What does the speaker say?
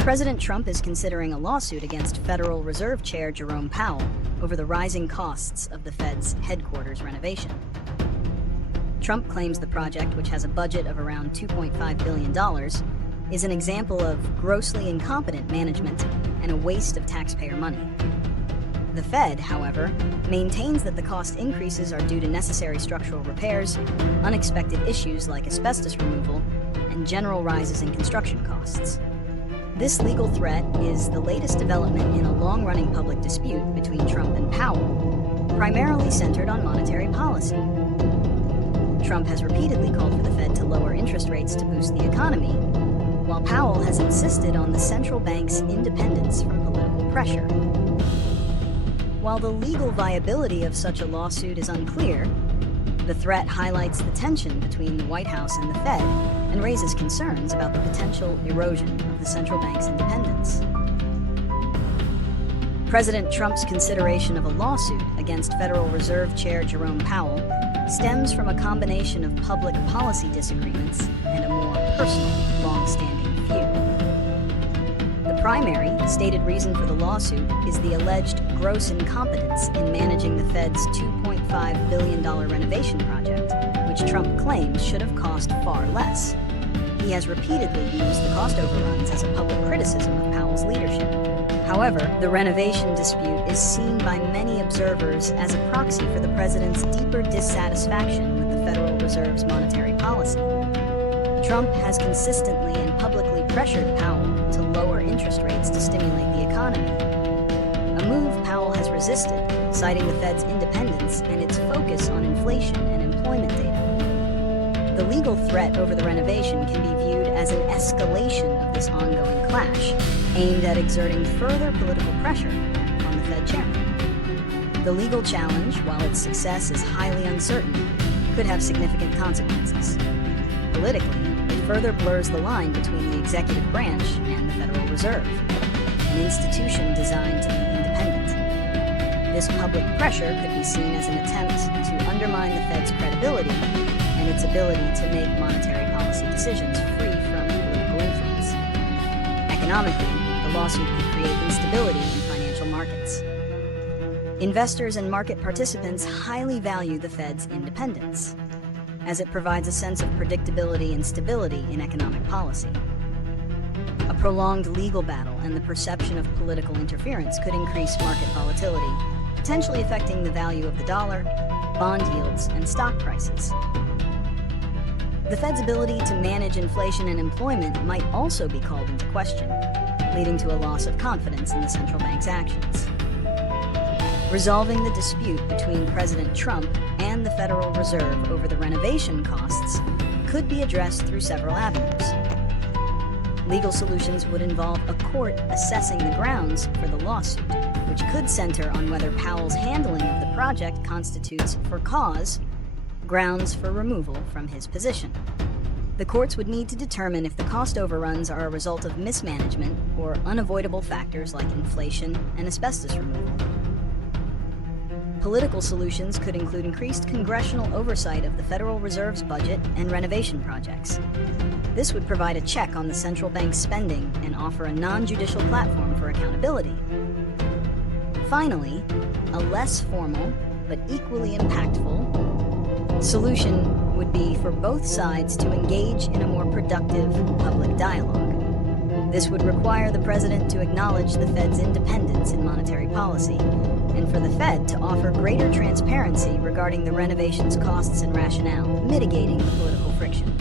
President Trump is considering a lawsuit against Federal Reserve Chair Jerome Powell over the rising costs of the Fed's headquarters renovation. Trump claims the project, which has a budget of around $2.5 billion, is an example of grossly incompetent management and a waste of taxpayer money. The Fed, however, maintains that the cost increases are due to necessary structural repairs, unexpected issues like asbestos removal, and general rises in construction costs. This legal threat is the latest development in a long-running public dispute between Trump and Powell, primarily centered on monetary policy. Trump has repeatedly called for the Fed to lower interest rates to boost the economy, while Powell has insisted on the central bank's independence from political pressure. While the legal viability of such a lawsuit is unclear, the threat highlights the tension between the White House and the Fed and raises concerns about the potential erosion of the central bank's independence. President Trump's consideration of a lawsuit against Federal Reserve Chair Jerome Powell stems from a combination of public policy disagreements and a more personal, long-standing feud. The primary, stated reason for the lawsuit is the alleged gross incompetence in managing the Fed's $2.5 billion renovation project, which Trump claims should have cost far less. He has repeatedly used the cost overruns as a public criticism of Powell's leadership. However, the renovation dispute is seen by many observers as a proxy for the president's deeper dissatisfaction with the Federal Reserve's monetary policy. Trump has consistently and publicly pressured Powell to lower interest rates to stimulate the economy, a move Powell has resisted, citing the Fed's independence and its focus on inflation and employment data. The legal threat over the renovation can be viewed as an escalation of this ongoing clash, aimed at exerting further political pressure on the Fed chairman. The legal challenge, while its success is highly uncertain, could have significant consequences. Politically, it further blurs the line between the executive branch and the Federal Reserve, an institution designed to be independent. This public pressure could be seen as an attempt to undermine the Fed's credibility and its ability to make monetary policy decisions free from political influence. Economically, the lawsuit could create instability in financial markets. Investors and market participants highly value the Fed's independence, as it provides a sense of predictability and stability in economic policy. A prolonged legal battle and the perception of political interference could increase market volatility, potentially affecting the value of the dollar, bond yields, and stock prices. The Fed's ability to manage inflation and employment might also be called into question, leading to a loss of confidence in the central bank's actions. Resolving the dispute between President Trump and the Federal Reserve over the renovation costs could be addressed through several avenues. Legal solutions would involve a court assessing the grounds for the lawsuit, which could center on whether Powell's handling of the project constitutes, for cause, grounds for removal from his position. The courts would need to determine if the cost overruns are a result of mismanagement or unavoidable factors like inflation and asbestos removal. Political solutions could include increased congressional oversight of the Federal Reserve's budget and renovation projects. This would provide a check on the central bank's spending and offer a non-judicial platform for accountability. Finally, a less formal but equally impactful solution would be for both sides to engage in a more productive public dialogue. This would require the president to acknowledge the Fed's independence in monetary policy, and for the Fed to offer greater transparency regarding the renovation's costs and rationale, mitigating the political friction.